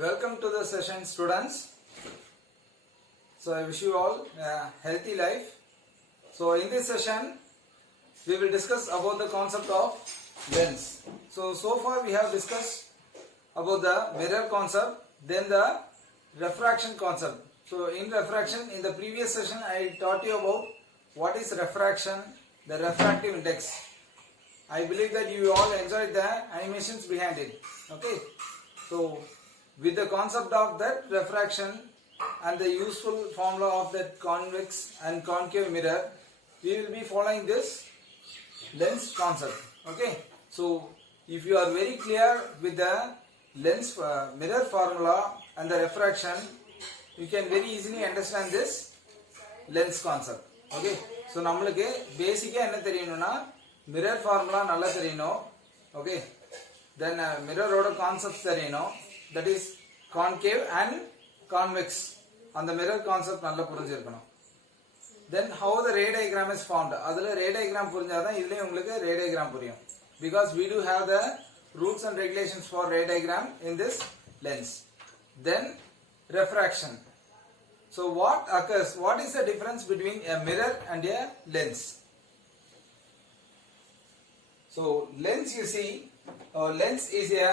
Welcome to the session, students. So I wish you all a healthy life. So in this session we will discuss about the concept of lens. So far we have discussed about the mirror concept, then the refraction concept. So in refraction, in the previous session I taught you about what is refraction, the refractive index. I believe that you all enjoyed the animations behind it. Okay. So with the concept of that refraction and the useful formula of that convex and concave mirror, we will be following this lens concept. Okay. So if you are very clear with the lens mirror formula and the refraction, you can very easily understand this lens concept. Okay. So நம்மளுக்கு பேசிக்கா என்ன தெரியணும்னா mirror formula நல்லா தெரியணும். Okay. Then mirror ஓட concepts தெரியணும். That is concave and convex. And the mirror concept நல்லா புரிஞ்சிருக்கணும். Then how the ray diagram is formed. அதுல ray diagram புரிஞ்சாதான் இதுலயும் உங்களுக்கு ray diagram புரியும். Because we do have the rules and regulations for ray diagram in this lens. Then refraction. So what occurs? What is the difference between a mirror and a lens? So lens, you see, lens is a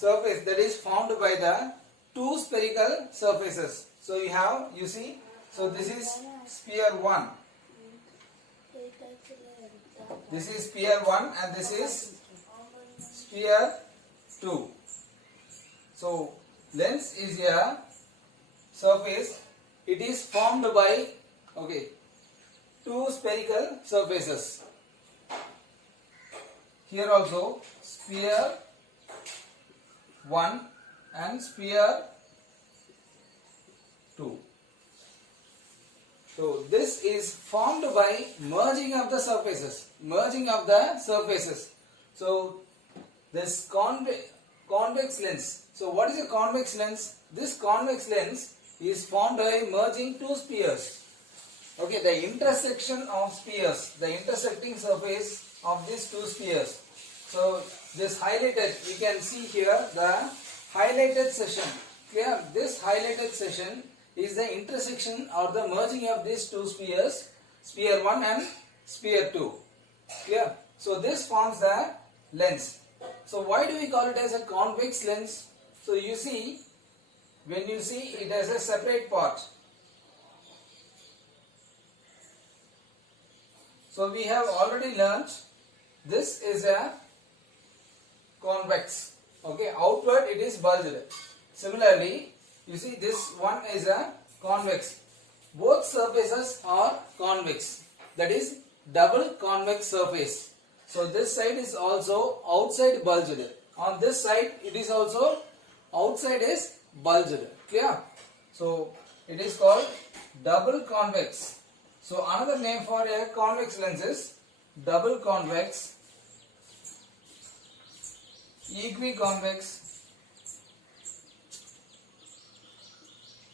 surface that is formed by the two spherical surfaces. So you see, so this is sphere 1. This is sphere 1 and this is sphere 2. So lens is a surface. It is formed by two spherical surfaces. Here also sphere 1 and sphere 2. So this is formed by merging of the surfaces. So this convex lens. So what is a convex lens? This convex lens is formed by merging two spheres. Okay, the intersection of spheres, the intersecting surface of these two spheres. So this highlighted, you can see here the highlighted section. Clear? This highlighted section is the intersection or the merging of these two spheres, sphere 1 and sphere 2. Clear? So this forms the lens. So why do we call it as a convex lens? So you see, when you see it as a separate part. So we have already learnt this is a convex. Okay, outward it is bulged. Similarly, you see this one is a convex. Both surfaces are convex. That is double convex surface. So this side is also outside bulged. On this side it is also outside is bulged. Clear? So it is called double convex. So another name for a convex lens is double convex, equiconvex.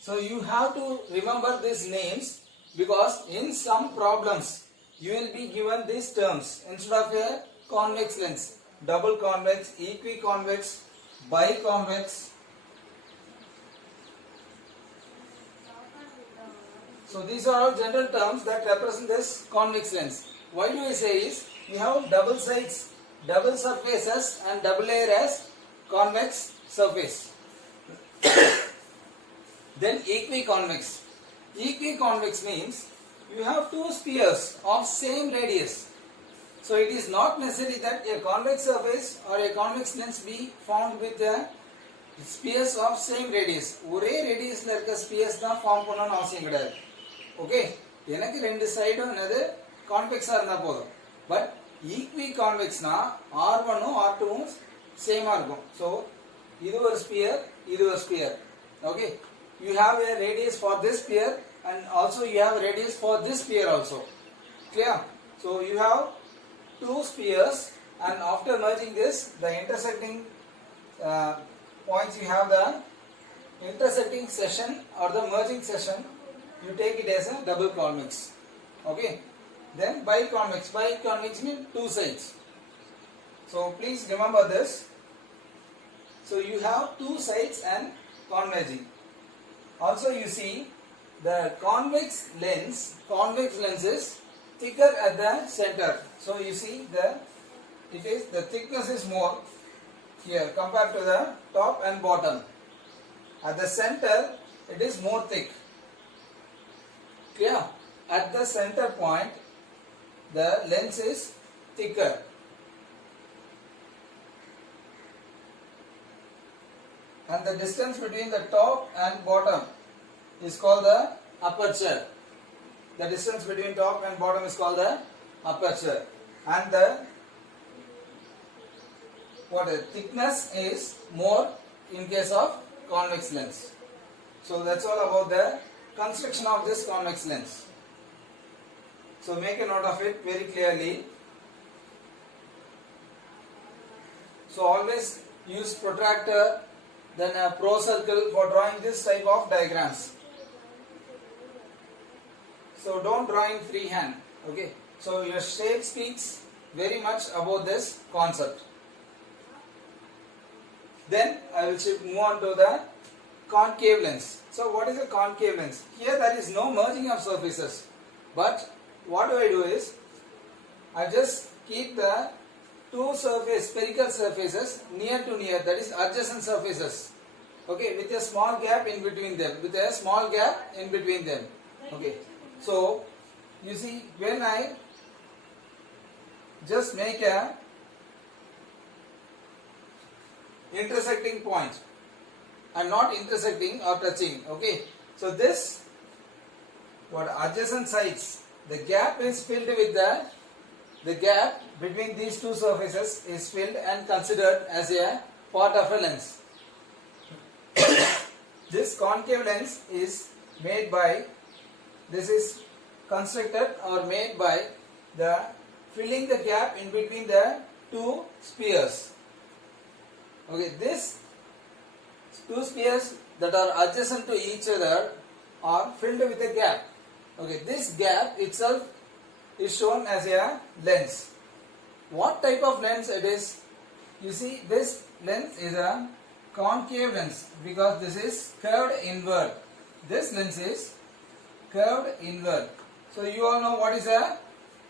So you have to remember these names because in some problems you will be given these terms instead of a convex lens. Double convex, equiconvex, biconvex. So these are all general terms that represent this convex lens. Why do I say is you have double sides, double surfaces and double layer as convex surface. Then equiconvex. Equiconvex means you have two spheres of same radius. So it is not necessary that a convex surface or a convex lens be formed with the spheres of same radius. ஒரே radiusல இருக்க spheres தான் form பண்ணனும் அவசியம் கிடையாது. Okay, எனக்கு ரெண்டு சைடும் என்னது கான்வெக்ஸா இருந்தா போதும். பட் ஈக்விகான்வெக்ஸ்னா R1ம் R2ம் சேமா இருக்கும். சோ இது ஒரு ஸ்பியர், இது ஒரு sphere. Okay, you have a radius for this sphere and also you have a radius for this sphere also. Clear? So you have two spheres and after merging this, the intersecting points, you have the intersecting section or the merging section, you take it as a double convex. Okay. Then biconvex. Biconvex means two sides. So please remember this. So you have two sides and converging. Also you see the convex lens is thicker at the center. So you see the thickness is more here compared to the top and bottom. At the center it is more thick. Clear? At the center point the lens is thicker. And the distance between the top and bottom is called the aperture. The distance between top and bottom is called the aperture. And the thickness is more in case of convex lens. So that's all about the construction of this convex lens. So make a note of it very clearly. So always use protractor, then a pro circle for drawing this type of diagrams. So don't draw in freehand. Okay. So your shape speaks very much about this concept. Then I will move on to the concave lens. So what is a concave lens? Here there is no merging of surfaces. But what do is, I just keep the two spherical surfaces near to near, that is adjacent surfaces. Okay, with a small gap in between them. Okay. So you see, when I just make a intersecting point, I am not intersecting or touching. Okay. So this adjacent sides, the gap is filled with the gap between these two surfaces is filled and considered as a part of a lens. This concave lens is made by, this is constructed or made by the filling the gap in between the two spheres. Okay, this two spheres that are adjacent to each other are filled with a gap. Okay, this gap itself is shown as a lens. What type of lens it is? You see, this lens is a concave lens because this is curved inward. This lens is curved inward. So you all know what is a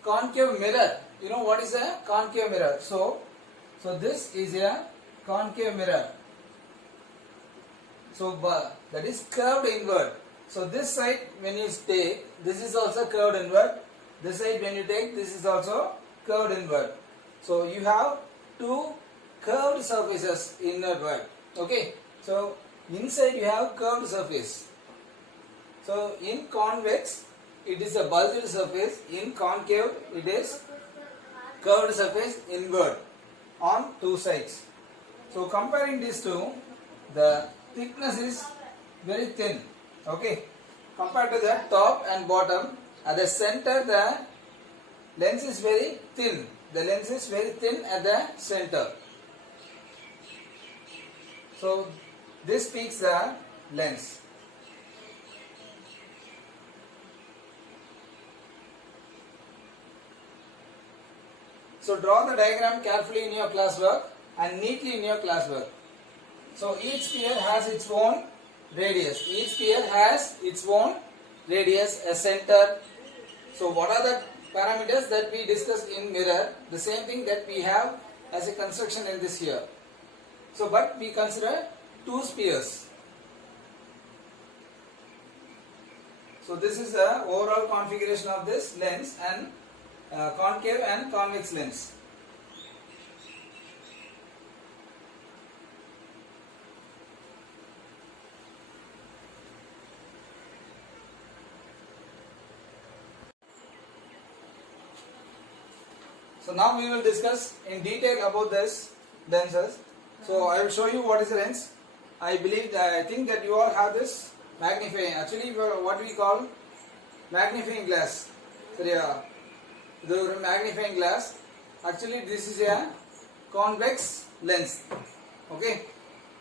concave mirror. You know what is a concave mirror. So this is a concave mirror. So that is curved inward. So this side when you take, this is also curved inward. This side when you take, this is also curved inward. So you have two curved surfaces inward. Okay. So inside you have curved surface. So in convex it is a bulged surface. In concave it is curved surface inward on two sides. So comparing these two, the thickness is very thin. Okay. Compared to the top and bottom, at the center the lens is very thin. The lens is very thin at the center. So this speaks the lens. So draw the diagram carefully in your classwork and neatly in your classwork. So each sphere has its own radius. Each sphere has its own radius, a center. So what are the parameters that we discussed in mirror? The same thing that we have as a construction in this here. So but we consider two spheres. So this is the overall configuration of this lens and concave and convex lens. So now we will discuss in detail about this lenses. So I will show you what is the lens. I think that you all have this magnifying. Actually, what we call magnifying glass. So yeah, the magnifying glass. Actually, this is a convex lens. Okay.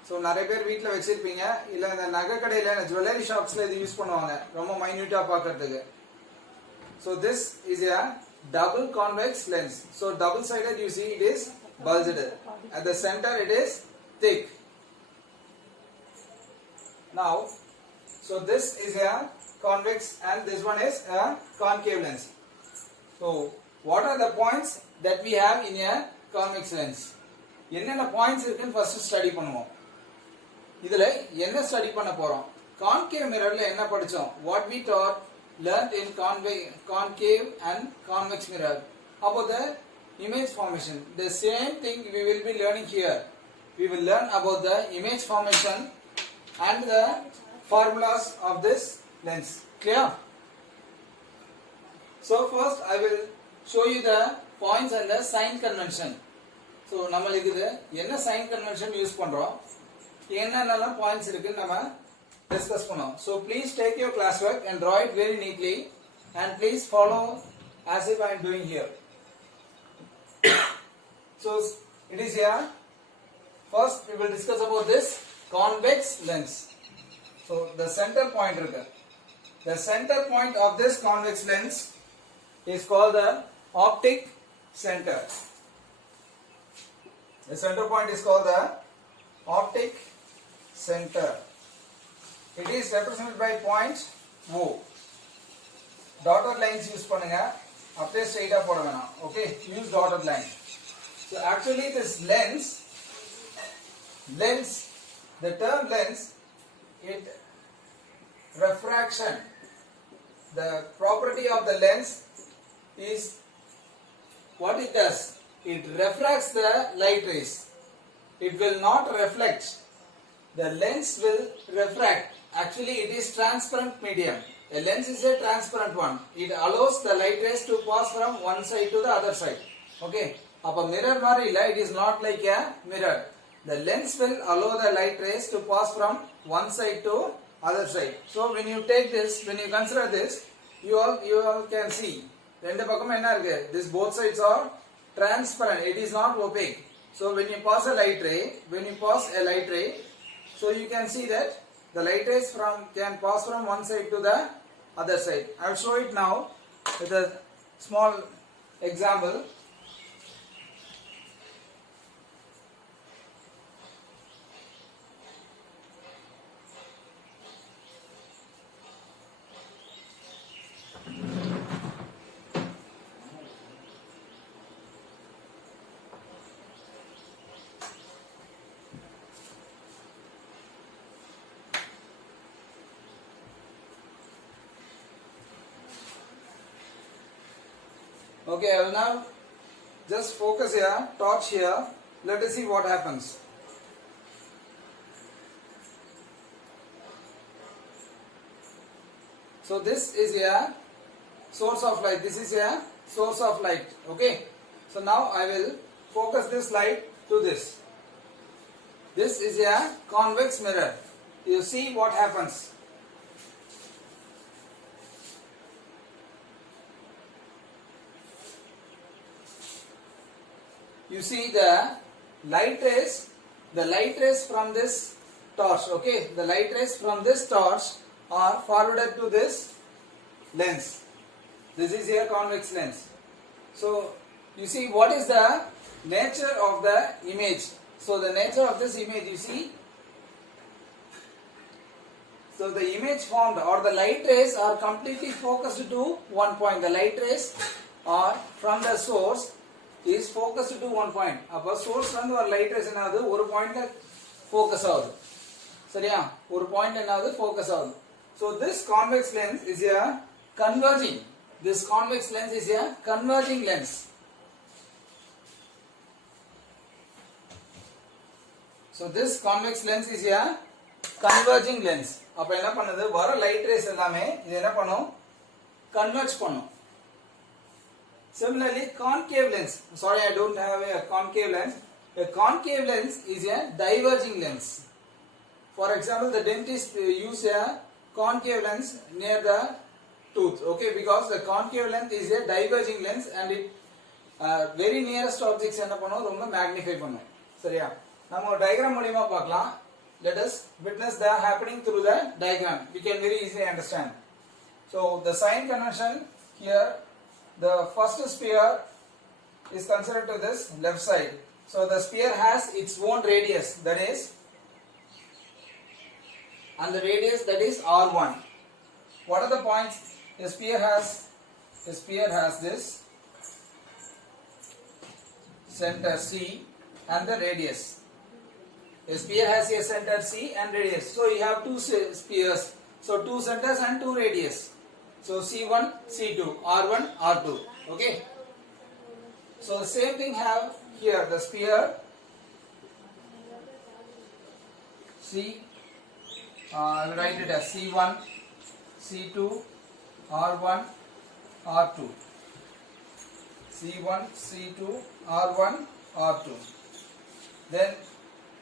So நிறைய பேர் வீட்ல வச்சிருப்பீங்க இல்ல இந்த நகை கடையில jewellery ஷாப்ஸ்ல இது use பண்ணுவாங்க ரொம்ப மைன்யூட்டா பார்க்கிறதுக்கு. So this is a double convex lens. So double sided you see it is bulged. At the center it is thick. Now, so this is a convex and this one is a concave lens. So, what are the points that we have in a convex lens? என்னென்ன points இருக்குன்னு first study பண்ணுவோம். இதுல என்ன study பண்ண போறோம்? Concave மிரர்ல என்ன படிச்சோம்? What we taught learned in concave and convex mirror about the image formation. The same thing we will be learning here. We will learn about the image formation and the formulas of this lens. Clear? So first I will show you the points and the sign convention. So நம்மளுக்கு இது என்ன sign convention use பண்றோம், என்னென்னலாம் points இருக்கு நம்ம discuss பண்ணோம். So please take your classwork and draw it very neatly and please follow as if I am doing here. So it is here. First we will discuss about this convex lens. So the center point irukku. The center point of this convex lens is called the optic center. The center point is called the optic center. It is represented by point O. Dotted lines use பண்ணுங்க, அப்படியே ஸ்ட்ரைட்டா போட வேணாம். Okay, use dotted line. So actually this lens, the term lens, it refraction. The property of the lens is what it does. It refracts the light rays. It will not reflect. The lens will refract. Actually, it is transparent medium. A lens is a transparent one. It allows the light rays to pass from one side to the other side. Okay. Appa mirror mari illa, it is not like a mirror. The lens will allow the light rays to pass from one side to other side. So when you take this, when you consider this, you all can see rendu pakkam enna irukku, this both sides are transparent. It is not opaque. So when you pass a light ray, so you can see that the light rays can pass from one side to the other side. I will show it now with a small example. Okay, I will now just focus here, torch here. Let us see what happens. So this is a source of light. This is a source of light. Okay. So now I will focus this light to this. This is a convex mirror. You see what happens. You see the light rays from this torch. Okay, the light rays from this torch are forwarded to this lens. This is a convex lens. So you see what is the nature of the image. So the nature of this image, you see, so the image formed or the light rays are completely focused to one point. The light rays are from the source is focused to one point. அப்ப source வந்து ஒரு light rays என்ன ஆகுது, ஒரு பாயிண்ட்ல focus ஆகுது. சரியா, ஒரு பாயிண்ட் என்ன ஆகுது, focus ஆகுது. So this convex lens is a converging. This convex lens is a converging lens. So this convex lens is a converging lens. அப்ப என்ன பண்ணுது, வர light rays எல்லாமே இது என்ன பண்ணும், converge பண்ணும். Similarly, concave lens. Sorry, I don't have a concave lens. A concave lens is a diverging lens. For example, the dentist use a concave lens near the tooth. Okay, because the concave lens is a diverging lens and it very nearest objects என்ன பண்ணும், ரொம்ப magnify பண்ணும். சரியா, நம்ம diagram மூலமா பார்க்கலாம். Let us witness the happening through the diagram. We can very easily understand. So the sign convention here. The first sphere is considered to this left side. So the sphere has its own radius, that is and the radius, that is r1. What are the points? A sphere has this center C and the radius. A sphere has a center C and radius. So you have two spheres. So two centers and two radius. So C1, C2, R1, R2. Okay. So the same thing have here, the sphere C. I will write it as C1, C2, R1, R2. C1, C2, R1, R2. Then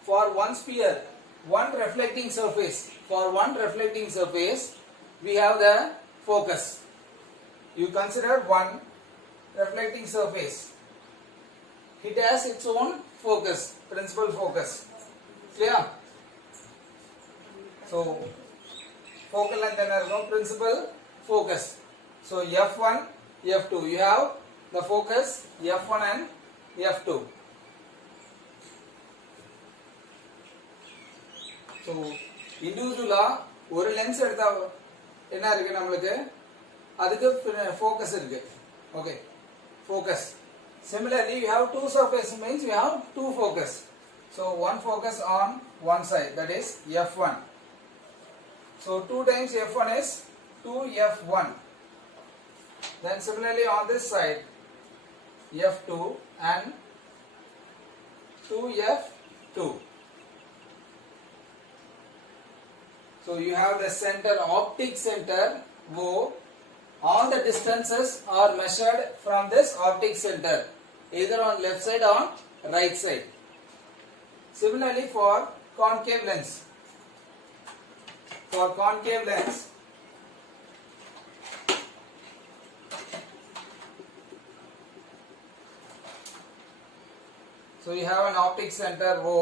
for one sphere, one reflecting surface, we have the focus. You consider one reflecting surface. It has its own focus, principal focus. Clear? So, focal length and principal focus. So, F1, F2. You have the focus F1 and F2. So, individually ஒரு lens எடுத்தா என்ன இருக்கு நமக்கு அதுக்கு focus இருக்கு. Okay, focus. Similarly, you have two surfaces, means you have two focus. So, one focus on one side, that is F1. So 2 times F1 is 2F1. Then similarly on this side F2 and 2F2. So you have the center, optic center O. All the distances are measured from this optic center, either on left side or right side. Similarly for concave lens. For concave lens, so you have an optic center O.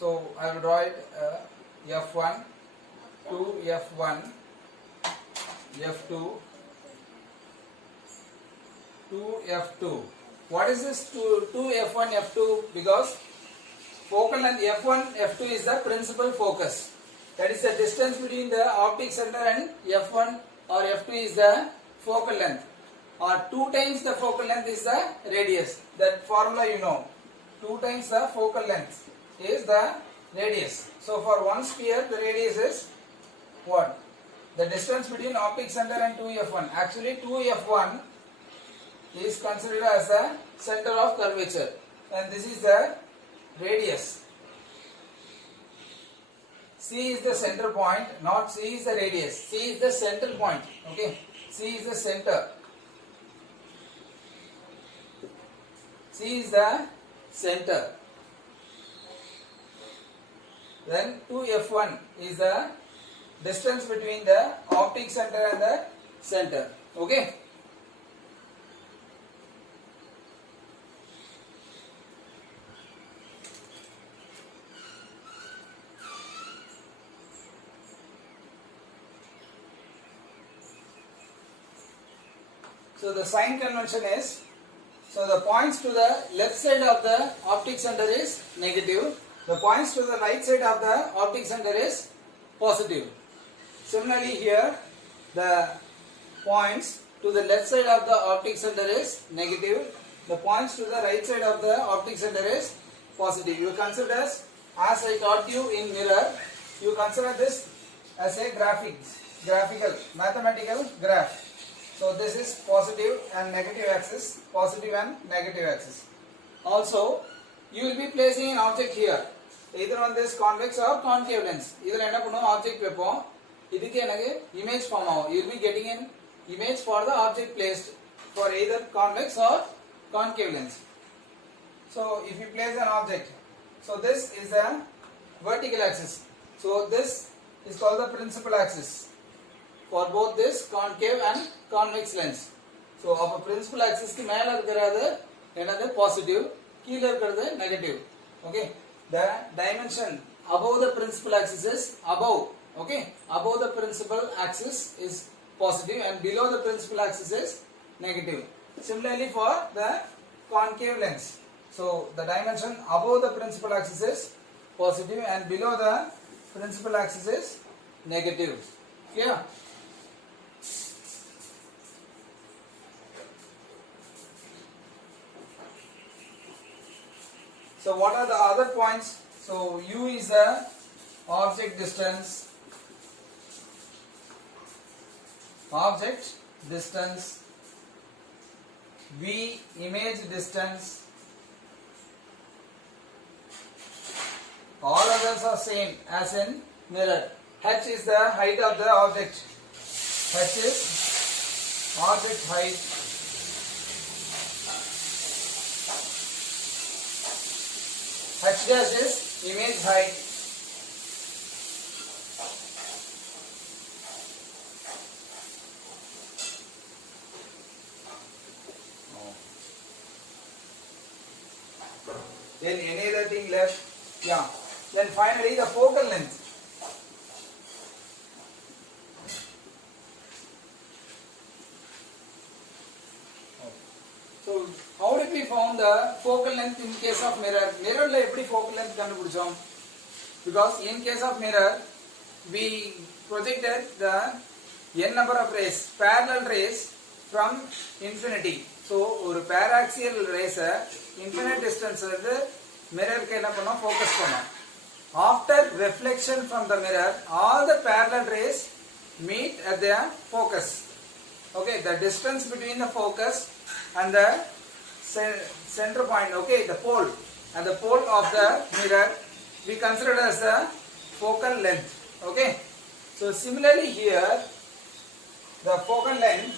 So I will draw it F1, 2F1, F2, 2F2. What is this 2F1, F2? Because focal length F1, F2 is the principal focus. That is the distance between the optic center and F1 or F2 is the focal length. Or 2 times the focal length is the radius. That formula you know. 2 times the focal length is the radius. So for one sphere the radius is what? The distance between optic center and 2F1. Actually 2F1 is considered as the center of curvature. And this is the radius. C is the center point, not C is the radius. C is the center point. Okay, C is the center. C is the center. Then 2F1 is the distance between the optic center and the center. Okay. So the sign convention is, so the points to the left side of the optic center is negative, the points to the right side of the optic center is positive. Similarly here, the points to the left side of the optic center is negative, the points to the right side of the optic center is positive. You consider as I taught you in mirror, you consider this as a graphical, mathematical graph. So this is positive and negative axis, positive and negative axis. Also, you will be placing an object here, either on this convex or concave lens. Either enna பண்ணுவோம் object வைப்போம், இதுக்கு எனக்கு image form ஆகும். You will be getting an image for the object placed for either convex or concave lens. So if you place an object, so this is the vertical axis. So this is called the principal axis for both this concave and convex lens. So அப்ப principal axis க்கு மேல இருக்குறது என்னது positive, கீழ இருக்குறது negative. Okay, the dimension above the principal axis is above. Okay, above the principal axis is positive and below the principal axis is negative. Similarly for the concave lens, so the dimension above the principal axis is positive and below the principal axis is negative. Yeah. So what are the other points? So u is the object distance. V image distance. All others are same as in mirror. H is the height of the object. H is object height. H dash is image height. Then any other thing left? Yeah. Then finally the focal length. So how did we found the focal length in case of mirror? Mirror la eppadi focal length kandupidichom? Because in case of mirror we projected the n number of rays, parallel rays from infinity. So ஒரு paraxial rays infinite distance வந்து mirror க்கு என்ன பண்ணோம் focus பண்ணோம். After reflection from the mirror, all the parallel rays meet at the focus. Okay, the distance between the focus and the center point, okay, the pole and the pole of the mirror we consider as the focal length. Okay, so similarly here the focal length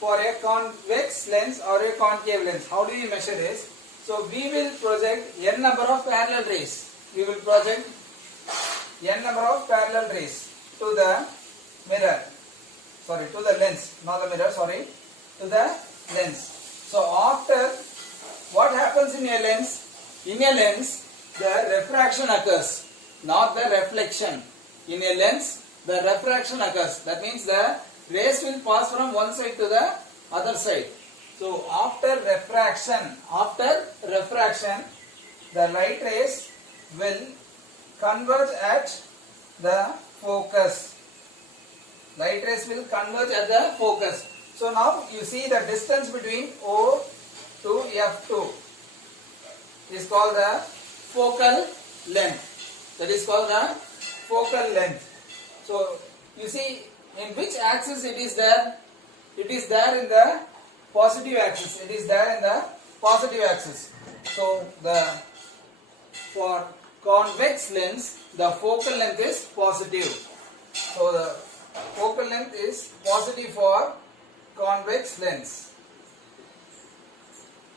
for a convex lens or a concave lens, how do you measure this? So we will project n number of parallel rays. We will project n number of parallel rays to the mirror. Sorry, to the lens, not the mirror, sorry, to the lens. So after, what happens in a lens? In a lens, the refraction occurs, not the reflection. In a lens, the refraction occurs. That means the rays will pass from one side to the other side. So after refraction, the light rays will converge at the focus. Light rays will converge at the focus. So now you see the distance between O to F2 is called the focal length. That is called the focal length. So you see in which axis it is there? It is there in the positive axis. It is there in the positive axis. So for convex lens, the focal length is positive. So the focal length is positive for convex lens.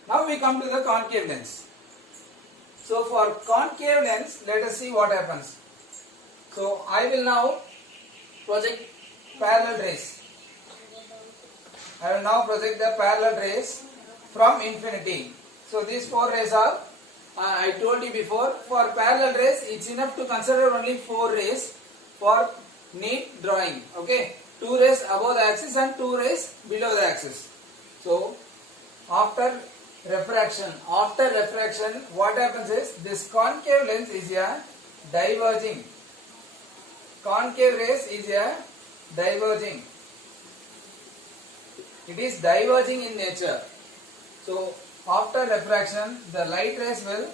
Now we come to the concave lens. So for concave lens, let us see what happens. So I will now project parallel rays. I will now project the parallel rays from infinity. So these four rays are, I told you before, for parallel rays it's enough to consider only 4 rays for neat drawing. Okay, 2 rays above the axis and 2 rays below the axis. So after refraction, what happens is this concave lens is a diverging. Concave rays is a diverging. It is diverging in nature. So after refraction, the light rays will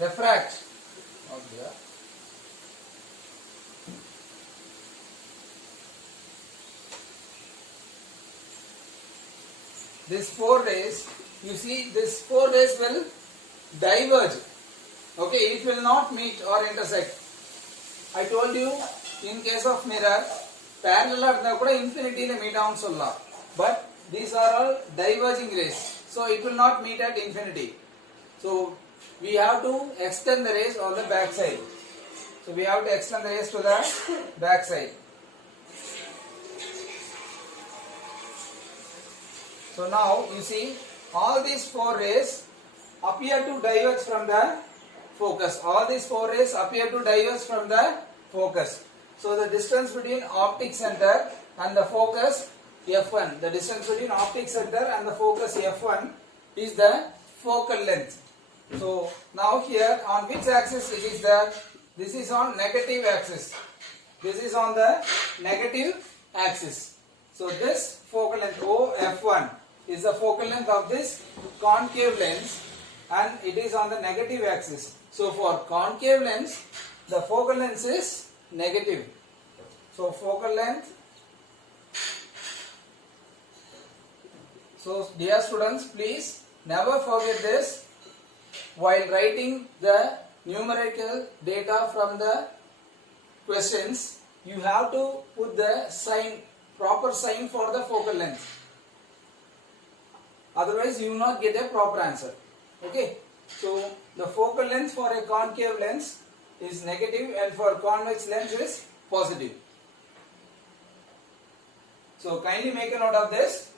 refract. These 4 rays, you see, these 4 rays will diverge. Okay, it will not meet or intersect. I told you, in case of mirror, parallel are infinity meet down solla. But these are all diverging rays. So it will not meet at infinity. So we have to extend the rays on the back side. So we have to extend the rays to the back side. So now you see all these 4 rays appear to diverge from the focus. All these 4 rays appear to diverge from the focus. So the distance between optic center and the focus F1, the distance between optic center and the focus F1 is the focal length. So now here on which axis it is there? This is on negative axis. This is on the negative axis. So this focal length OF1 is the focal length of this concave lens and it is on the negative axis. So for concave lens, the focal length is negative. So focal length. So dear students, please never forget this while writing the numerical data from the questions. You have to put the sign, proper sign for the focal length. Otherwise you will not get a proper answer. Okay. So the focal length for a concave lens is negative and for convex lens is positive. So kindly make a note of this.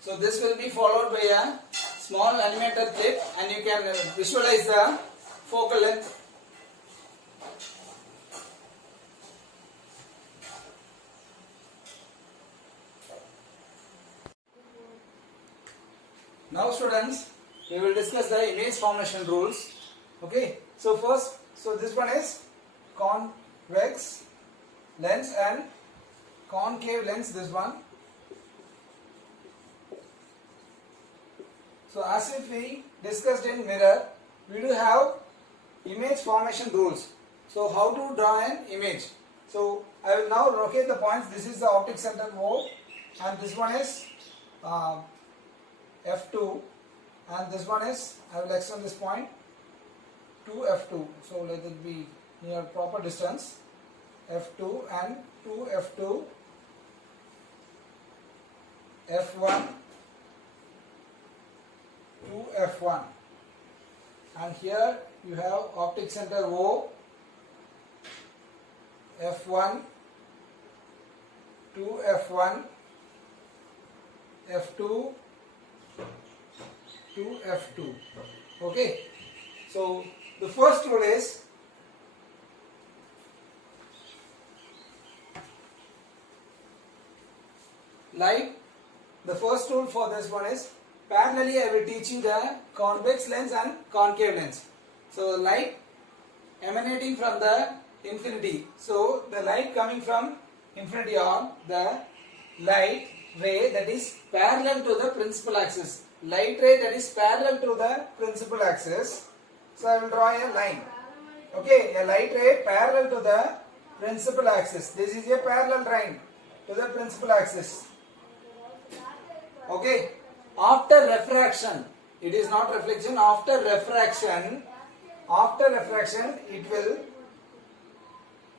So this will be followed by a small animated clip and you can visualize the focal length. Now students, we will discuss the image formation rules. Okay, so first, so this one is convex lens and concave lens, this one. So as if we discussed in mirror, we do have image formation rules. So how to draw an image? So I will now locate the points. This is the optic center O and this one is F2 and this one is, I will extend this point to F2. So let it be near proper distance, F2 and 2F2, F1, 2F1 and here you have optic center O, F1, 2F1, F2, 2F2. Okay, so the first rule is light. The first rule for this one is parallelly I will teach you the convex lens and concave lens. So light emanating from the infinity. So the light coming from infinity or the light ray that is parallel to the principal axis. Light ray that is parallel to the principal axis. So I will draw a line. Okay, a light ray parallel to the principal axis. This is a parallel line to the principal axis. Okay. After refraction, it is not reflection, after refraction it will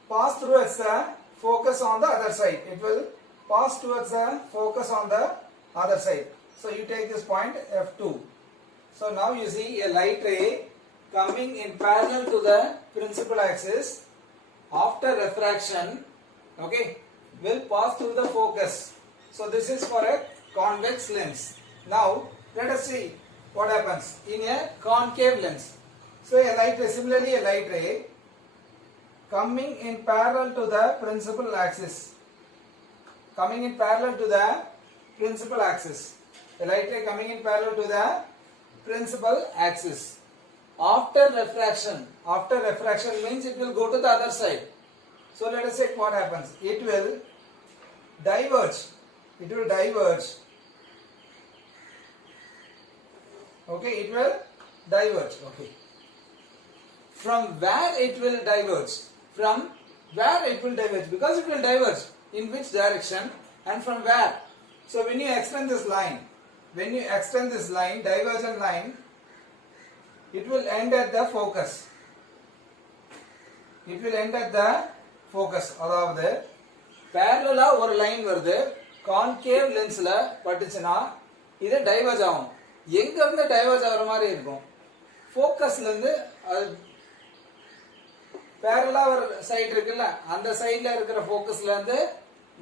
pass towards the focus on the other side. It will pass towards the focus on the other side. So you take this point F2. So now you see a light ray coming in parallel to the principal axis after refraction, okay, will pass through the focus. So this is for a convex lens. Now let us see what happens in a concave lens. So a light ray, similarly a light ray coming in parallel to the principal axis. Coming in parallel to the principal axis. A light ray coming in parallel to the principal axis. After refraction means it will go to the other side. So let us check what happens. It will diverge. Okay, it will diverge. Okay. From where it will diverge? From where it will diverge? Because it will diverge. In which direction and from where? So when you extend this line, divergent line, it will end at the focus. அதாவது parallel ஒரு line வருது concave lensல பட்டுச்சுனா இது diverge ஆகும். எங்க இருந்து diverge ஆகுற மாதிரி இருக்கும்? ஃபோக்கஸ்ல இருந்து parallel ஒரு சைடு இருக்குல்ல அந்த சைடுல இருக்கிற ஃபோக்கஸ்ல இருந்து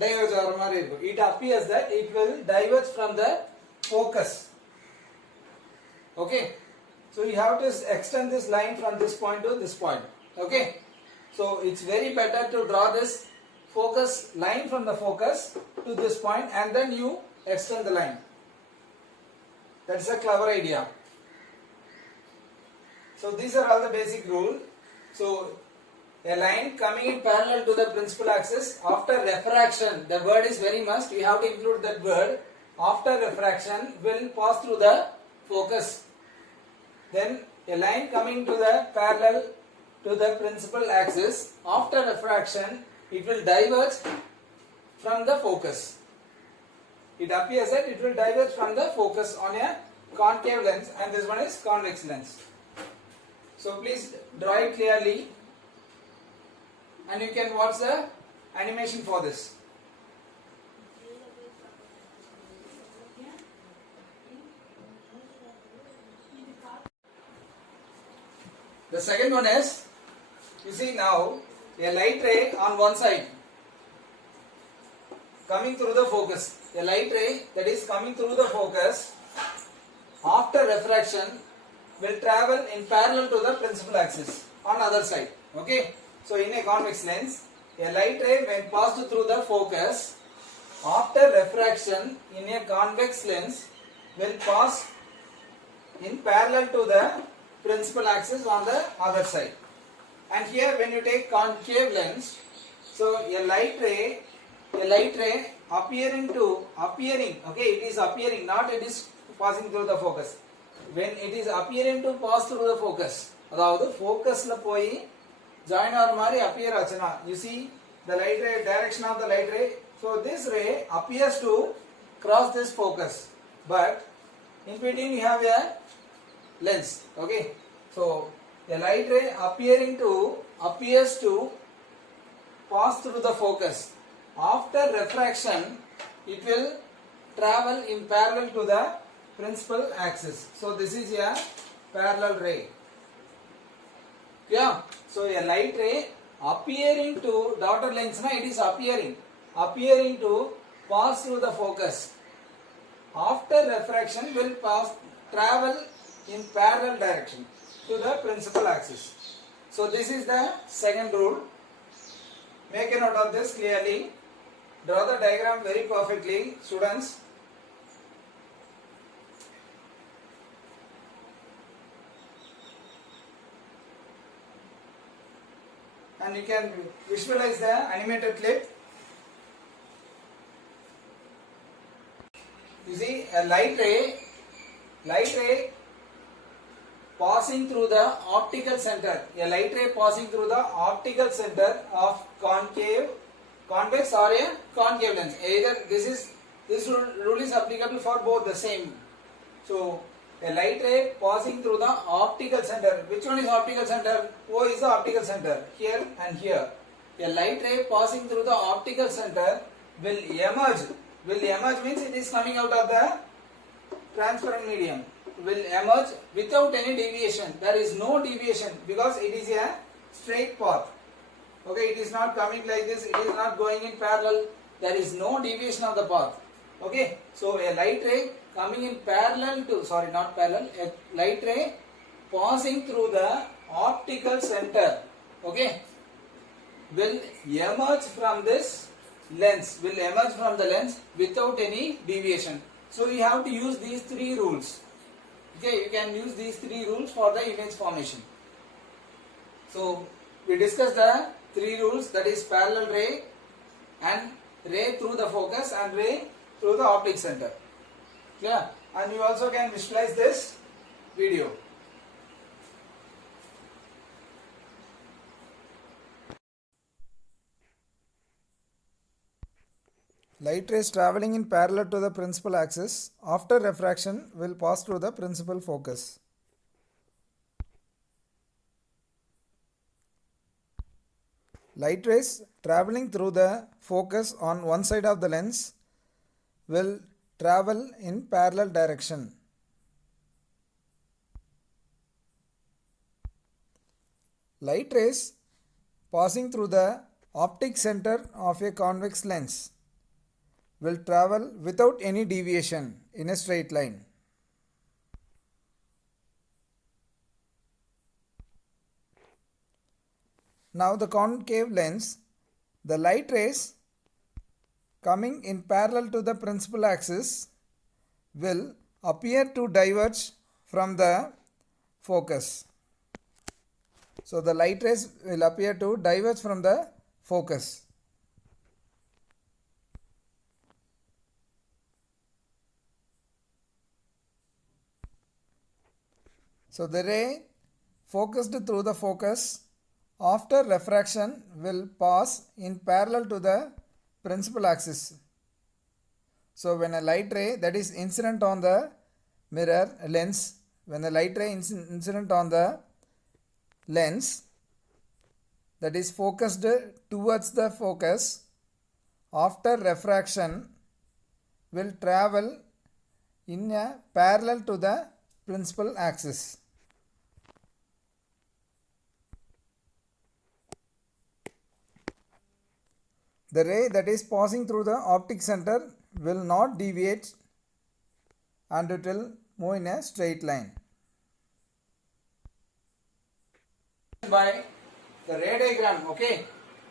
diverge ஆகுற மாதிரி இருக்கும். It appears that it will diverge from the focus. Okay, so you have to extend this line from this point to this point. Okay, so it's very better to draw this focus line from the focus to this point and then you extend the line. That's a clever idea. So these are all the basic rules. So a line coming in parallel to the principal axis after refraction, the word is very must, we have to include that word. After refraction will pass through the focus. Then a line coming to the parallel to the principal axis after refraction, it will diverge from the focus. It appears that it will diverge from the focus on a concave lens, and this one is convex lens. So please draw it clearly and you can watch the animation for this. The second one is, you see now, a light ray on one side coming through the focus. A light ray that is coming through the focus after refraction will travel in parallel to the principal axis on other side. Okay, so in a convex lens, a light ray when passed through the focus after refraction in a convex lens will pass in parallel to the principal axis on the other side. And here when you take concave lens, so a light ray appearing, okay, it is appearing, not it is passing through the focus. When it is appearing to pass through the focus, அதாவது focusல போய் join ஆகிற மாதிரி appear ஆச்சுனா, you see the light ray, direction of the light ray, so this ray appears to cross this focus, but in between you have a lens. Okay, so a light ray appears to pass through the focus. After refraction, it will travel in parallel to the principal axis. So this is a parallel ray. Yeah. So a light ray appearing to dotted lens, it is appearing to pass through the focus. After refraction, will travel in parallel direction to the principal axis. So this is the second rule. Make a note of this clearly. Draw the diagram very perfectly, students. And you can visualize the animated clip. You see a light ray passing through the optical center. A light ray passing through the optical center of convex or a concave lens. Either this rule is applicable for both the same. So a light ray passing through the optical center. Which one is optical center? O is the optical center, here and here. A light ray passing through the optical center will emerge. Will emerge means it is coming out of the transparent medium. Will emerge without any deviation. There is no deviation because it is a straight path. Okay, it is not coming like this. It is not going in parallel. There is no deviation of the path. Okay, so a light ray coming in parallel to, sorry, not parallel, a light ray passing through the optical center, okay, will emerge from this lens, without any deviation. So you have to use these three rules. Okay, you can use these three rules for the image formation. So we discussed the three rules, that is parallel ray and ray through the focus and ray through the optic center. Yeah, and you also can visualize this video. Light rays traveling in parallel to the principal axis after refraction will pass through the principal focus. Light rays traveling through the focus on one side of the lens will travel in parallel direction. Light rays passing through the optic center of a convex lens will travel without any deviation. in a straight line. Now the concave lens, the light rays coming in parallel to the principal axis will appear to diverge from the focus. So the light rays will appear to diverge from the focus. So the ray focused through the focus after refraction will pass in parallel to the principal axis. So when a light ray that is incident on the mirror lens, when a light ray incident on the lens that is focused towards the focus, after refraction will travel in a parallel to the principal axis. The ray that is passing through the optic center will not deviate and it will move in a straight line. By the ray diagram, okay.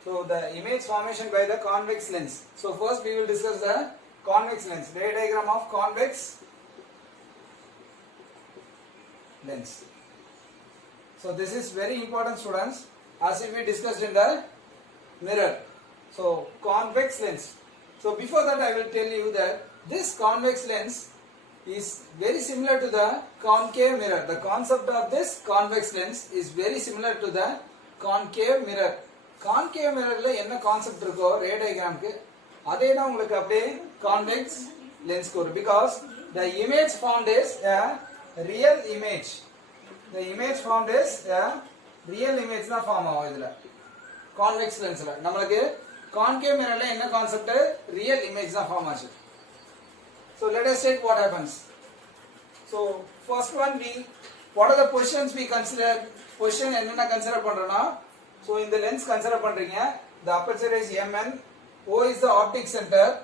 So the image formation by the convex lens. So first we will discuss the convex lens, ray diagram of convex lens. So this is very important, students, as if we discussed in the mirror. So convex lens. So before that I will tell you that this convex lens is very similar to the concave mirror. The concept of this convex lens is very similar to the concave mirror. Concave mirror la enna concept irukko ray diagram ku adhe da ungalku appadiye convex lens ku because the image formed is a real image. The image formed is a real image na form agum idla convex lens la namakku concave mirror la enna concept real image na form aachu. So let us check what happens. So first one, what are the positions we consider? Position enna consider pandrona? So in the lens consider pandringa, the aperture is mn, O is the optic center.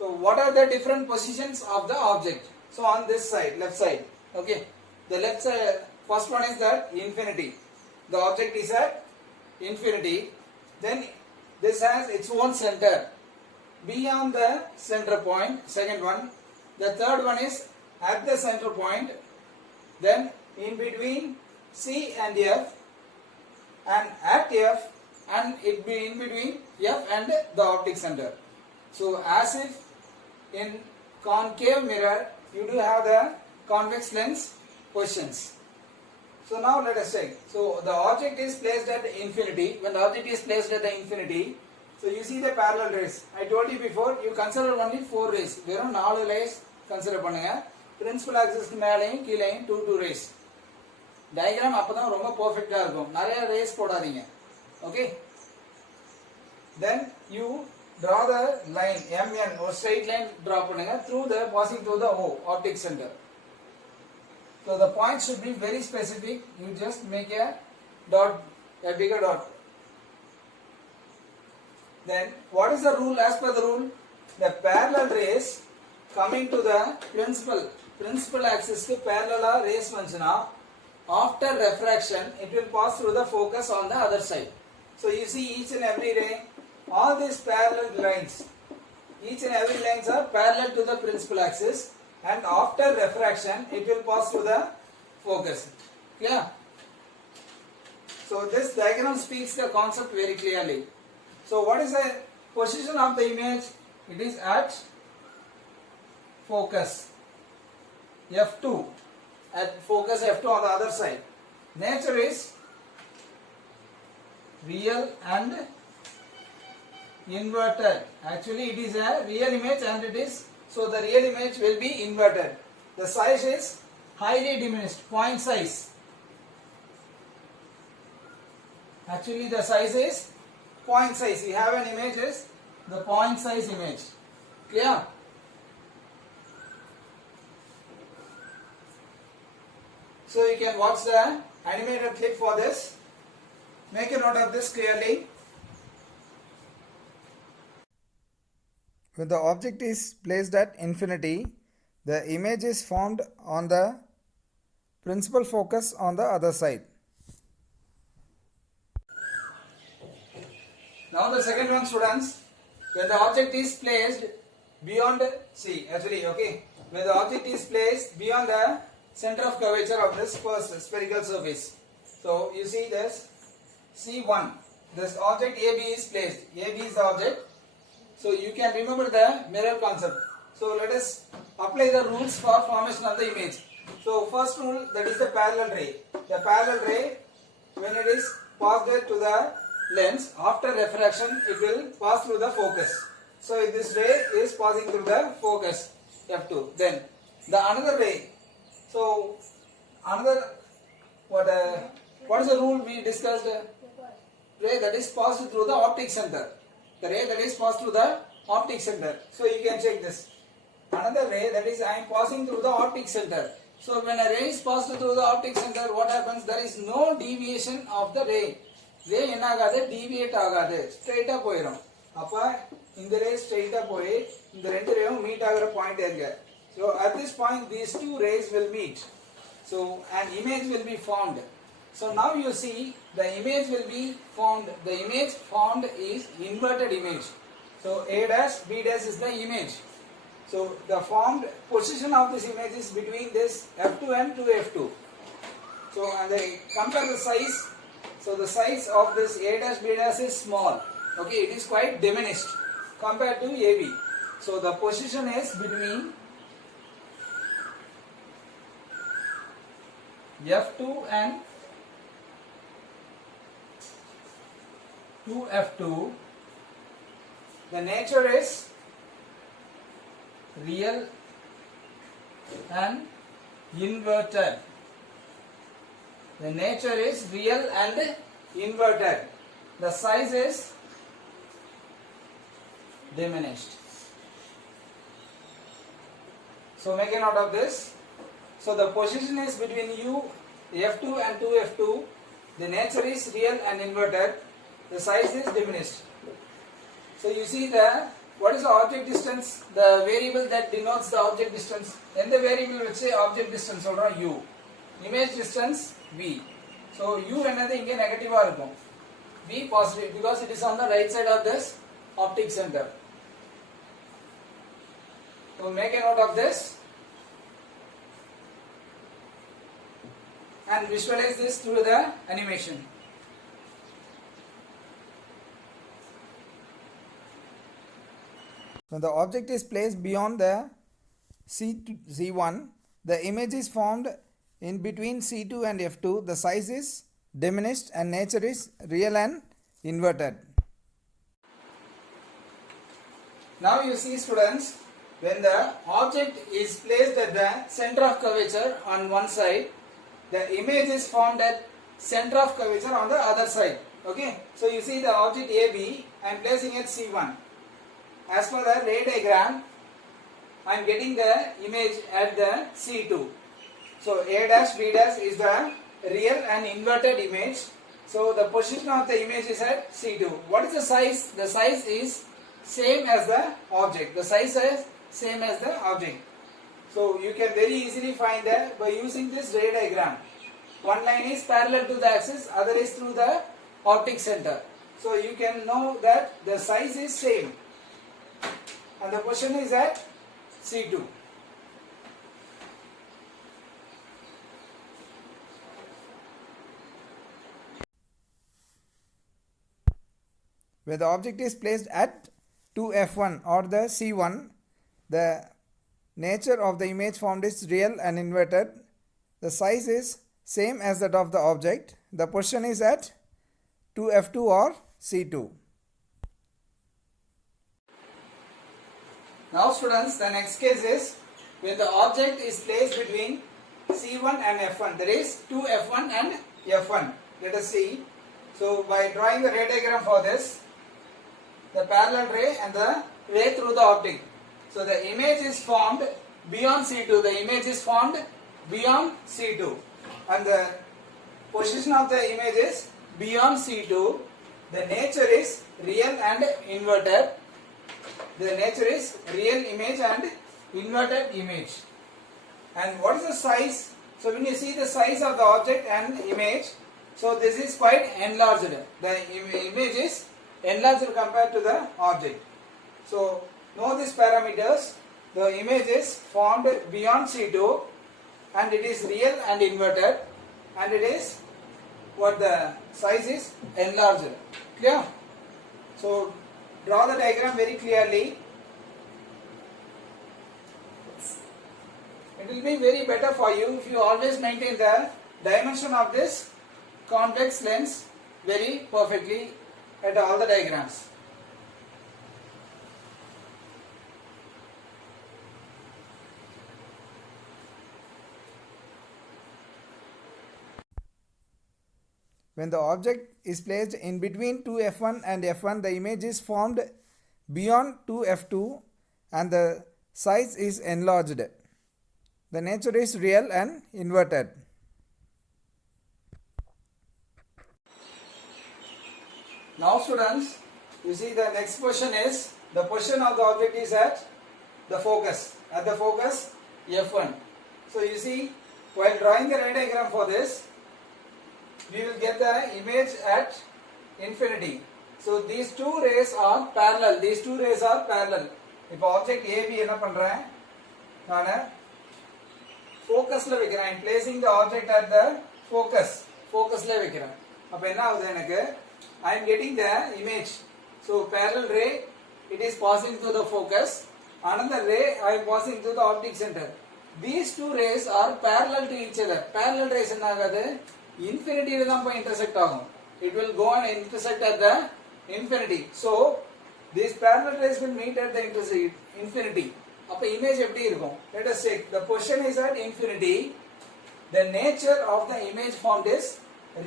So what are the different positions of the object? So on this side, left side, okay, the left side, first one is that infinity. The object is at infinity. Then this has its own center beyond the center point, second one. The third one is at the center point, then in between C and F, and at F, and it be in between F and the optic center. So as if in concave mirror you do have the convex lens positions. So now let us check. So the object is placed at infinity. When the object is placed at the infinity, so you see the parallel rays. I told you before, you consider only 4 rays. Verum 4 rays consider பண்ணுங்க. Principal axis க்கு மேலயும் கீழேயும் 2 rays. Diagram அப்பதான் ரொம்ப பெர்ஃபெக்ட்டா இருக்கும். நிறைய rays போடாதீங்க. Okay? Then you draw the line MN or straight line draw பண்ணுங்க through the passing through the O optic center. So the point should be very specific. You just make a dot, a bigger dot. Then what is the rule? As per the rule, the parallel rays coming to the principal axis to parallel rays vanchuna, after refraction it will pass through the focus on the other side. So you see each and every ray, all these parallel lines, each and every lines are parallel to the principal axis, and after refraction it will pass through the focus. Clear? So this diagram speaks the concept very clearly. So what is the position of the image? It is at focus F2, at focus F2 on the other side. Nature is real and inverted. Actually it is a real image and it is, so the real image will be inverted. The size is highly diminished, point size. Actually the size is point size. We have an image is the point size image. Clear? So you can watch the animated clip for this. Make a note of this clearly. When the object is placed at infinity, The image is formed on the principal focus on the other side. Now the second one, students, when the object is placed beyond, when the object is placed beyond the center of curvature of this first spherical surface. So you see this C1, this object AB is placed, AB is the object. So you can remember the mirror concept. So let us apply the rules for formation of the image. So first rule, that is the parallel ray. The parallel ray, when it is passed to the lens, after refraction it will pass through the focus. So if this ray is passing through the focus F2, then the another ray. So another what is the rule we discussed? Ray that is passed through the optic center. The ray that is passed through the optic center. So you can check this. Another ray, that is I am passing through the optic center. So when a ray is passed through the optic center, what happens? There is no deviation of the ray. Ray enagade deviate agade, straight up poirum. Appa இந்த ray straight up போய் இந்த ரெண்டு ரேயும் meet ஆகுற point எங்க? So at this point these two rays will meet. So an image will be formed. So now you see the image will be formed. The image formed is inverted image. So A dash B dash is the image. So the formed position of this image is between this F2 and 2F2. So and they compare the size. So the size of this A dash B dash is small. Okay, it is quite diminished compared to AB. So the position is between F2 and 2F2. The nature is real and inverted. The nature is real and inverted. The size is diminished. So make a note of this. So the position is between F2 and 2F2. The nature is real and inverted. The size is diminished. So you see what is the object distance? The variable that denotes the object distance. And the variable will say object distance or U. Image distance V. So U another inge negative irukum. V positive because it is on the right side of this optic center. So make a note of this and visualize this through the animation. When the object is placed beyond the C1, the image is formed in between C2 and F2. The size is diminished and nature is real and inverted. Now you see, students, when the object is placed at the center of curvature on one side, the image is formed at center of curvature on the other side. Okay, so you see the object AB, I am placing at C1. As per the ray diagram, I am getting the image at the C2. So A dash B dash is the real and inverted image. So the position of the image is at C2. What is the size? The size is same as the object. The size is same as the object. So you can very easily find that by using this ray diagram. One line is parallel to the axis, other is through the optic center. So you can know that the size is same. And the position is at C2. Where the object is placed at 2F1 or the C1, the nature of the image formed is real and inverted. The size is same as that of the object. The position is at 2F2 or C2. Now students, the next case is when the object is placed between C1 and F1. There is 2F1 and F1. Let us see. So by drawing the ray diagram for this, the parallel ray and the ray through the optic. So the image is formed beyond C2. The image is formed beyond C2. And the position of the image is beyond C2. The nature is real and inverted. The nature is real image and inverted image. And what is the size? So when you see the size of the object and image, so this is quite enlarged. The image is enlarged compared to the object. So know these parameters. The image is formed beyond C2 and it is real and inverted, and it is what the size is enlarged. Clear? So draw the diagram very clearly. It will be very better for you if you always maintain the dimension of this convex lens very perfectly at all the diagrams. When the object is placed in between 2f1 and f1, the image is formed beyond 2f2 and the size is enlarged. The nature is real and inverted. Now students, you see the next position is, the position of the object is at the focus, f1. So you see, while drawing the ray diagram for this, we will get the image at infinity. So these two rays are parallel. இப்போ object AB என்ன பண்றேன் நான் ஃபோக்கஸ்ல வைக்கிறேன். I am placing the object at the ஃபோக்கஸ்ல வைக்கிறேன். அப்ப என்ன ஆகுது எனக்கு, I am getting the image. So parallel ray, it is passing through the focus. Another ray I am passing through the optic center. These two rays are parallel to each other. Parallel rays என்ன ஆகாது, infinity ல தான் போய் intersect ஆகும். It will go and intersect at the infinity. So these parallel rays will meet at the infinity. அப்ப image எப்படி இருக்கும்? Let us check. The position is at infinity. The nature of the image formed is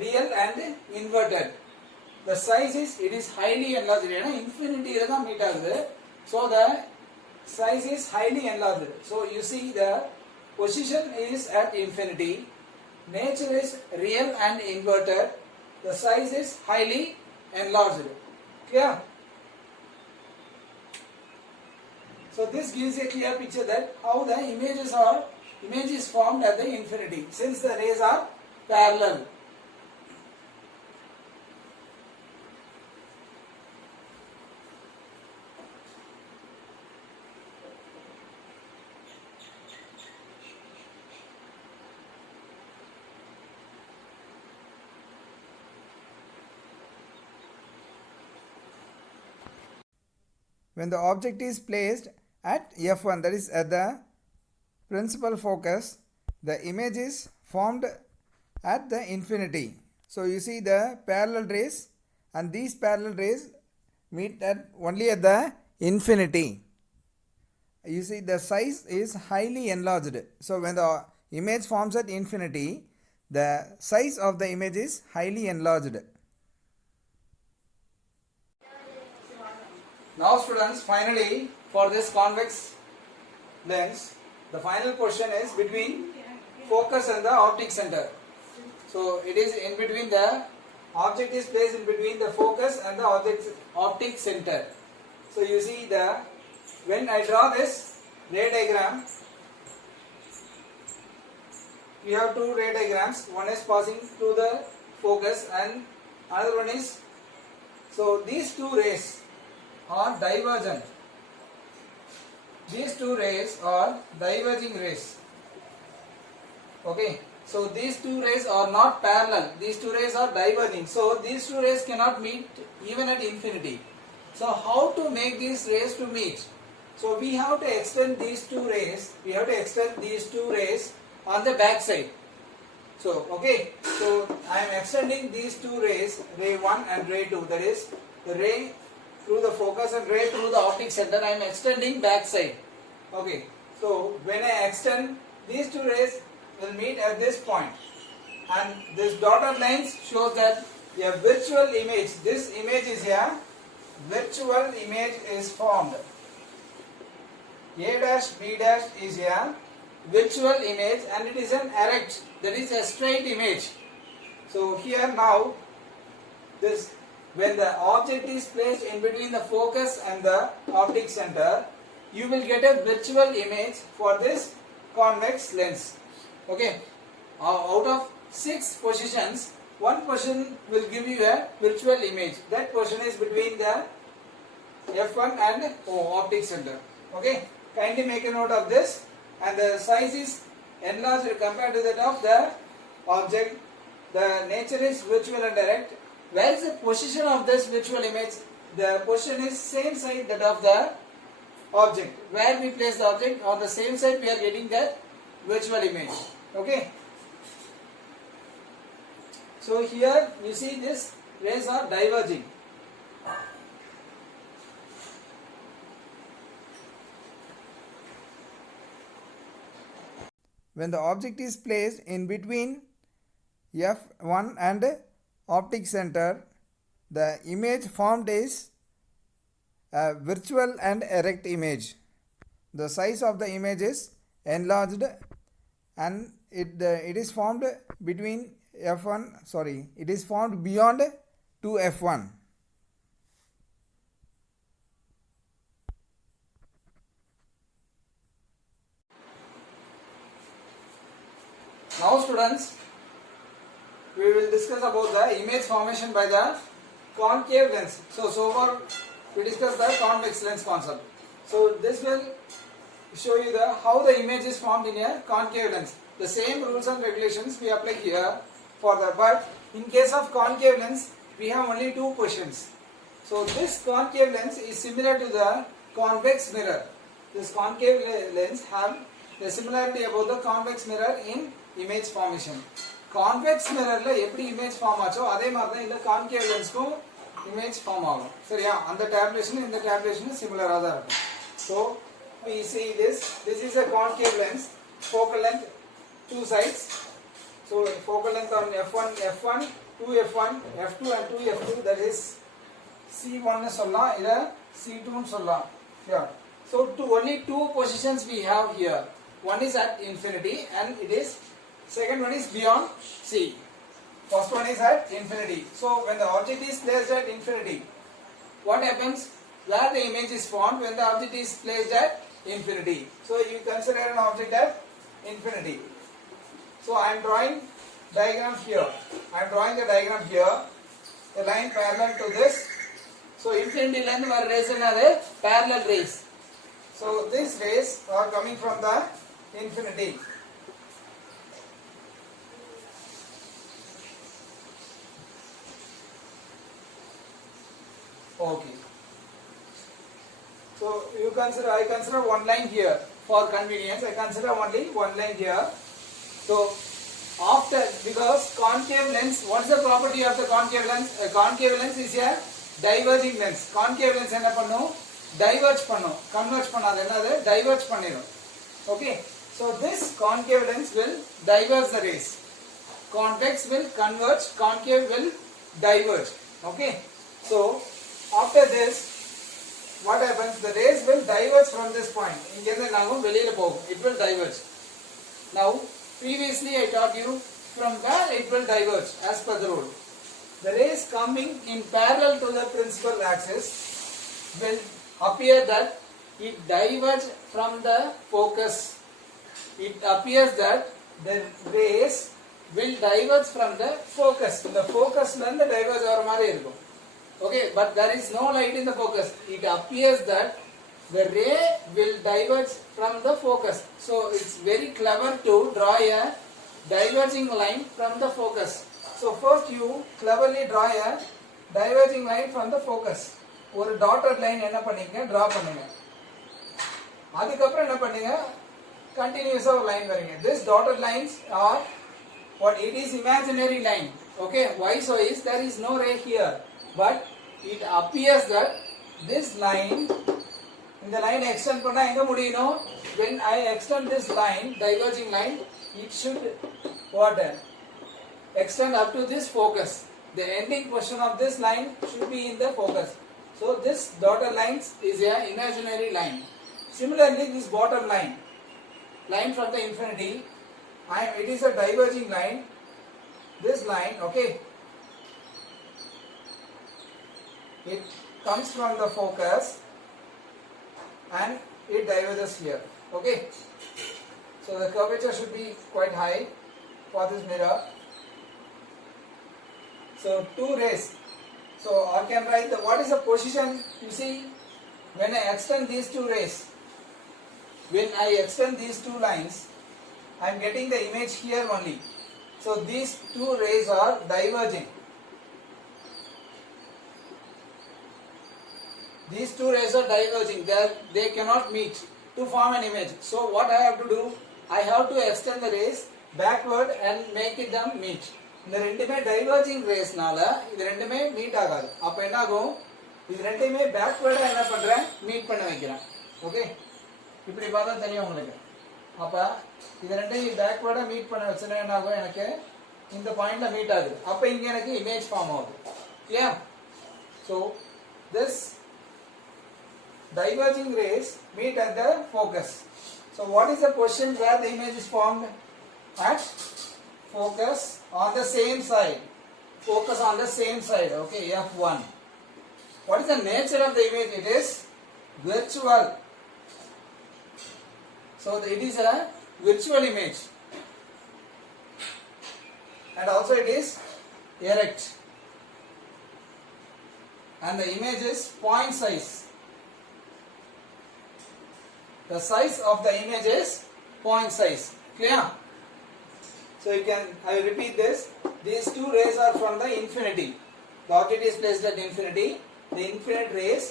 real and inverted. The size is, it is highly enlarged. ஏன்னா infinity ல தான் meet ஆகுது. So the size is highly enlarged. So you see the position is at infinity. Nature is real and inverted. The size is highly enlarged. Clear? So this gives a clear picture that how the image is formed at the infinity, since the rays are parallel. When the object is placed at f1, that is at the principal focus, the image is formed at the infinity. So you see the parallel rays, and these parallel rays meet at only at the infinity. You see the size is highly enlarged. So when the image forms at infinity, the size of the image is highly enlarged. Now students, finally for this convex lens, the final position is between focus and the optic center. So it is in between, the object is placed in between the focus and the optic center. So you see when I draw this ray diagram, we have two ray diagrams. One is passing through the focus and another one is, so these two rays are divergent. These two rays are diverging rays. Okay, so these two rays are not parallel. These two rays are diverging. So these two rays cannot meet even at infinity. So how to make these rays to meet? So we have to extend these two rays. On the back side. So okay, so I am extending these two rays, ray 1 and ray 2. That is the ray through the focus and ray through the optic center. I am extending back side. Okay, so when I extend, these two rays will meet at this point, and this dotted lines shows that a virtual image, this image is here, virtual image is formed. A dash B dash is here, virtual image, and it is an erect, that is a straight image. So here now, this, when the object is placed in between the focus and the optic center, you will get a virtual image for this convex lens. Okay, out of 6 positions, one position will give you a virtual image. That position is between the f1 and optic center. Okay, kindly make a note of this. And the size is enlarged compared to that of the object. The nature is virtual and direct. Where is the position of this virtual image? The position is same side that of the object. Where we place the object, on the same side we are getting the virtual image. Okay. So here you see this rays are diverging. When the object is placed in between f1 and optic center, the image formed is a virtual and erect image. The size of the image is enlarged and it is formed between f1, sorry, it is formed beyond to f1. Now students, we will discuss about the image formation by the concave lens. So far we discussed the convex lens concept. So this will show you the how the image is formed in a concave lens. The same rules and regulations we apply here for the, but in case of concave lens we have only 2 positions. So this concave lens is similar to the convex mirror. This concave lens have the similarity about the convex mirror in image formation. Convex mirror la eppadi image form ஆச்சோ அதே மாதிரி தான் இந்த concave lens க்கும் image form ஆகும். சரியா? அந்த tabulation இந்த tabulation similar ஆ தான் இருக்கும். So we see this is a concave lens, focal length 2 sides. So focal length on f1, 2f1, f2 and 2f2, that is c1 னு சொல்லலாம், இத c2 னு சொல்லலாம். Yeah. So only 2 positions we have here. One is at infinity and it is second one is beyond C. First one is at infinity. So when the object is placed at infinity, what happens? Where the image is formed when the object is placed at infinity. So you consider an object at infinity. So I am drawing diagram here. I am drawing the diagram here. A line parallel to this. So infinity length were rays another parallel rays. So these rays are coming from the infinity. Okay. So I consider one line here for convenience. I consider only one line here. So after, because concave lens, what is the property of the concave lens? A concave lens is a diverging lens. Concave lens enna pannum? Diverge pannum. Converge pannadhu, enadhu diverge pannidum. Okay. So this concave lens will diverge the rays. Convex will converge, concave will diverge. Okay. So after this, what happens? The rays will diverge from this point. It will diverge. Now, previously I taught you from where it will diverge as per the rule. The rays coming in parallel to the principal axis will appear that it diverges from the focus. It appears that the rays will diverge from the focus. The focus means the diverge or mari irukum. Okay, but there is no light in the focus. It appears that the ray will diverge from the focus. So it's very clever to draw a diverging line from the focus. So first you cleverly draw a diverging line from the focus. ஒரு dotted line என்ன பண்ணீங்க draw பண்ணுங்க. அதுக்கு அப்புறம் என்ன பண்ணீங்க continuous ஒரு line வரீங்க. This dotted lines are what it is imaginary line. Okay, why so is there is no ray here, but it appears that this line, இந்த line extend பண்ணா எங்க முடியணும்? When I extend this line, diverging line, it should what? Extend up to this focus. The ending portion of this line should be in the focus. So this dotted lines is a imaginary line. Similarly, this bottom line from the infinity, it is a diverging line. This line, okay, it comes from the focus and it diverges here. Okay. So the curvature should be quite high for this mirror. So two rays. So I can write what is the position. You see, when I extend these two rays, when I extend these two lines, I am getting the image here only. So these two rays are diverging. These two rays are diverging. They cannot meet to form an image. So what I have to do? I have to extend the rays backward and make it them meet. இந்த ரெண்டுமே diverging ரேஸ்னால இது ரெண்டுமே meet ஆகாது. அப்ப என்ன ஆகும்? இது ரெண்டுமே பேக்வர்டா என்ன பண்றேன்? மீட் பண்ண வைக்கிறேன். ஓகே? இப்படி பார்த்தா தெரியும் உங்களுக்கு. அப்ப இது ரெண்டையும் பேக்வர்டா மீட் பண்ண வச்சனா என்ன ஆகும்? எனக்கு இந்த பாயிண்ட்ல மீட் ஆகுது. அப்ப இங்க எனக்கு இமேஜ் ஃபார்ம் ஆகுது. Yeah? So this diverging rays meet at the focus. So what is the position where the image is formed? At focus on the same side. Focus on the same side. Okay, F1. What is the nature of the image? It is virtual. So it is a virtual image. And also it is erect. And the image is point size. The size of the image is point size. Clear? So you can, I will repeat this. These two rays are from the infinity. The object is placed at infinity. The infinite rays,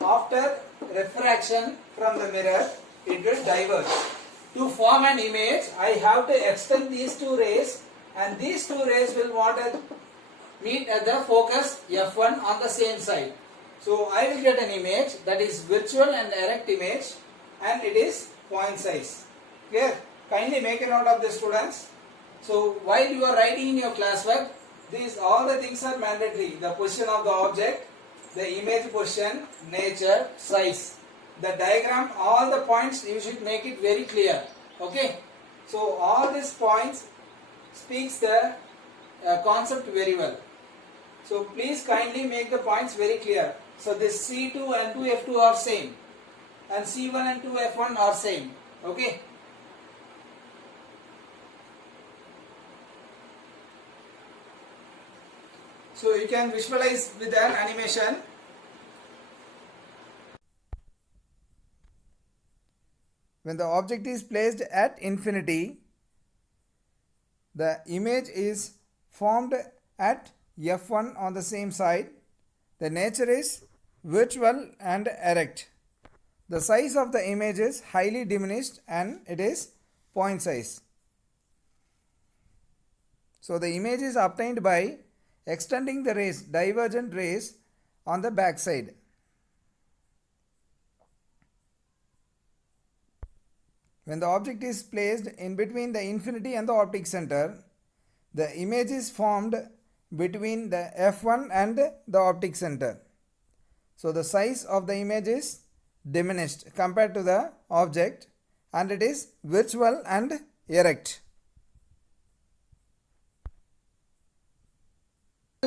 after refraction from the mirror, it will diverge. To form an image, I have to extend these two rays, and these two rays will want to meet at the focus F1 on the same side. So I will get an image that is virtual and erect image, and it is point size. Clear? Kindly make a note of this, students. So while you are writing in your classwork, these all the things are mandatory. The position of the object, the image position, nature, size, the diagram, all the points you should make it very clear. Okay? So all these points speaks the concept very well. So please kindly make the points very clear. So this C2 and 2F2 are same, and C1 and 2F1 are same. Okay? So you can visualize with an animation. When the object is placed at infinity, the image is formed at F1 on the same side. The nature is virtual and erect. The size of the image is highly diminished and it is point size. So the image is obtained by extending the rays, divergent rays, on the back side. When the object is placed in between the infinity and the optic center, the image is formed between the F1 and the optic center. So the size of the image is diminished compared to the object, and it is virtual and erect.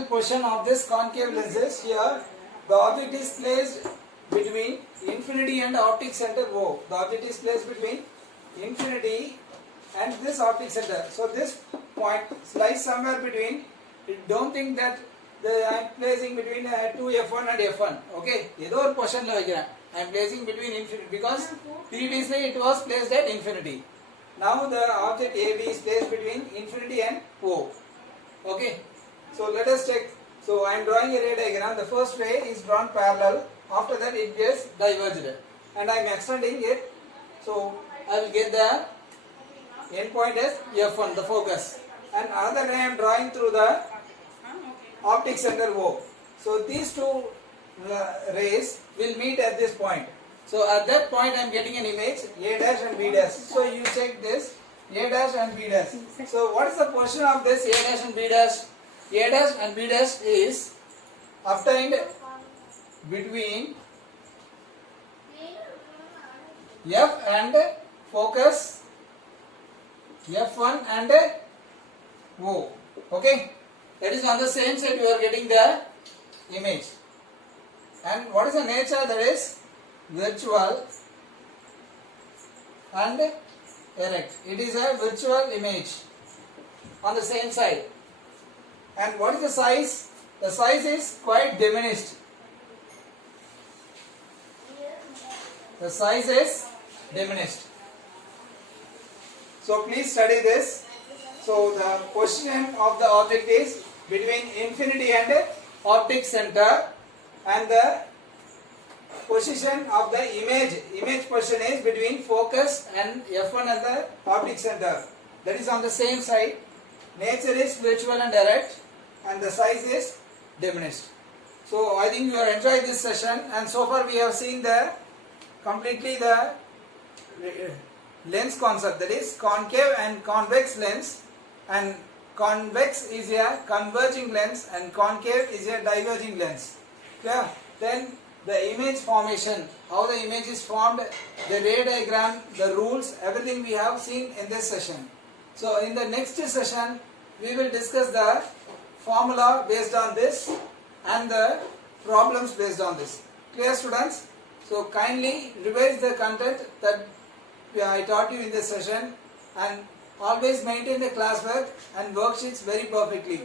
Position of this concave lens is here. The object is placed between infinity and optic center O. The object is placed between infinity and this optic center. So this point lies somewhere between. Don't think that I am placing between 2F1 and F1. Okay, ஏதோ ஒரு பொசிஷன்ல வைக்கிறேன். I am placing between infinity because previously it was placed at infinity. Now the object AB is placed between infinity and O. Okay. So let us check. So I am drawing a ray diagram. The first ray is drawn parallel. After that it gets diverged, and I am extending it. So I will get the end point as F1, the focus, and another ray I am drawing through the optic center O. So these two rays will meet at this point. So at that point I am getting an image A dash and B dash. So you check this A dash and B dash. So what is the position of this A dash and B dash? A dash and B dash is obtained between F and focus F1 and O. Okay, that is on the same side you are getting the image. And what is the nature? That is virtual and erect. It is a virtual image on the same side. And what is the size? The size is quite diminished. The size is diminished. So please study this. So the position of the object is between infinity and optic center, and the position of the image position is between focus and F1 and the optic center. That is on the same side. Nature is virtual and erect, and the size is diminished. So I think you have enjoyed this session, and so far we have seen completely the lens concept, that is concave and convex lens, and convex is a converging lens and concave is a diverging lens. Yeah. Then the image formation, how the image is formed, the ray diagram, the rules, everything we have seen in this session. So in the next session we will discuss the formula based on this and the problems based on this. Clear, students? So kindly revise the content that I taught you in this session, and always maintain the classwork and worksheets very perfectly.